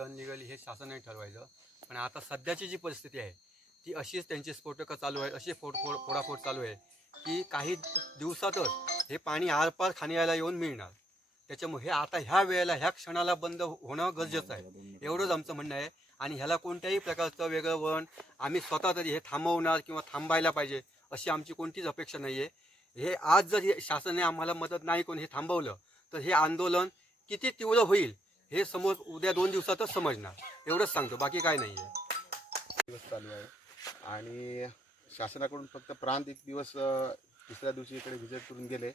Illegally हे शासनाने ठरवायचं. पण आता सध्याची जी परिस्थिती आहे ती अशीच त्यांची स्फोटकं चालू आहे अशी फोड फोड फोडाफोड चालू आहे की काही दिवसातच हे पाणी आरपार खाण्याला येऊन मिळणार. त्याच्यामुळे हे आता ह्या वेळेला ह्या क्षणाला बंद हो-, होणं गरजेचं आहे. एवढंच आमचं म्हणणं आहे. आणि ह्याला कोणत्याही प्रकारचं वेगळं वळण आम्ही स्वतः तरी हे थांबवणार किंवा थांबायला पाहिजे अशी आमची कोणतीच अपेक्षा नाही आहे हे आज जर हे शासनाने आम्हाला मदत नाही कोण हे थांबवलं तर हे आंदोलन किती तीव्र होईल हे समज उद्या दोन दिवसातच समजणार. एवढंच सांगतो बाकी काय नाही आहे दिवस चालू आहे. आणि शासनाकडून फक्त प्रांत एक दिवस अ, तिसऱ्या दिवशी इकडे व्हिजिट करून गेले.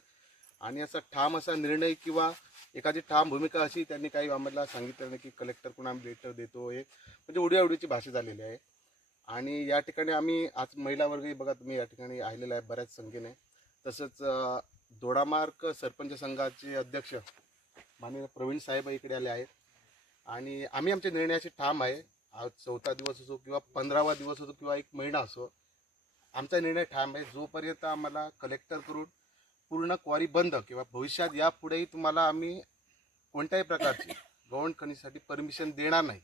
आणि असा ठाम असा निर्णय किंवा एखादी ठाम भूमिका अशी त्यांनी काही आम्हाला सांगितलं नाही की कलेक्टरकडून आम्ही लेटर देतो. हे म्हणजे उडीआवडीची भाषा झालेली आहे. आणि या ठिकाणी आम्ही आज महिला वर्गही बघा तुम्ही या ठिकाणी आलेला आहे बऱ्याच संख्येने. तसंच अ, सरपंच संघाचे अध्यक्ष माननीय प्रवीण साहेब इकडे आले आहेत. आणि आम्ही आमच्या निर्णयाशी ठाम आहे. आज चौथा दिवस असो किंवा पंधरावा दिवस असो किंवा एक महिना असो आमचा निर्णय ठाम आहे. जोपर्यंत आम्हाला कलेक्टरकडून पूर्ण क्वारी बंद किंवा भविष्यात यापुढेही तुम्हाला आम्ही कोणत्याही प्रकारची गौण खनिजसाठी परमिशन देणार नाही.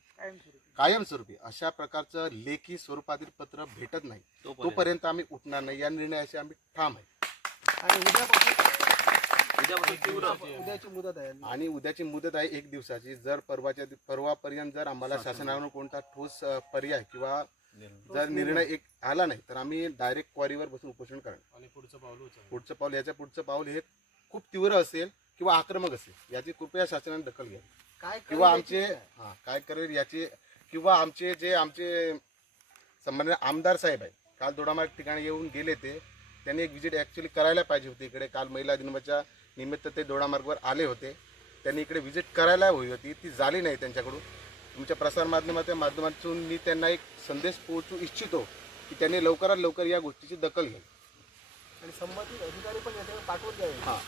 कायमस्वरूपी. अशा प्रकारचं लेखी स्वरूपातील पत्र भेटत नाही. तोपर्यंत आम्ही उठणार नाही. या निर्णयाशी आम्ही ठाम आहे. आणि उद्यापासून उद्याची मुदत आहे. आणि उद्याची मुदत आहे एक दिवसाची. जर परवाच्या दि- परवापर्यंत जर आम्हाला शासनाकडून कोणता ठोस अ, पर्याय किंवा जर निर्णय एक आला नाही तर आम्ही डायरेक्ट क्वारीवर बसून उपोषण करणार. आणि पुढचं पाऊल पुढचं पाऊल याच्या पुढचं पाऊल हे खूप तीव्र असेल किंवा आक्रमक असेल याची कृपया शासनाने दखल घ्या. काय किंवा आमचे हा काय करेल याची किंवा आमचे जे आमचे संबंधित आमदार साहेब आहे काल दोडामार्ग ठिकाणी येऊन गेले ते त्यांनी एक विजिट ॲक्च्युली करायला पाहिजे होती इकडे. काल महिला दिनाच्या निमित्त ते दोडामार्गवर आले होते. त्यांनी इकडे व्हिजिट करायला हवी होती. ती झाली नाही त्यांच्याकडून. तुमच्या प्रसारमाध्यमाच्या माध्यमातून मी त्यांना एक संदेश पोहोचू इच्छितो की त्यांनी लवकरात लवकर या गोष्टीची दखल घ्यावी. आणि संबंधित अधिकारी पण याच्याकडे पाठवून द्यावे. हां.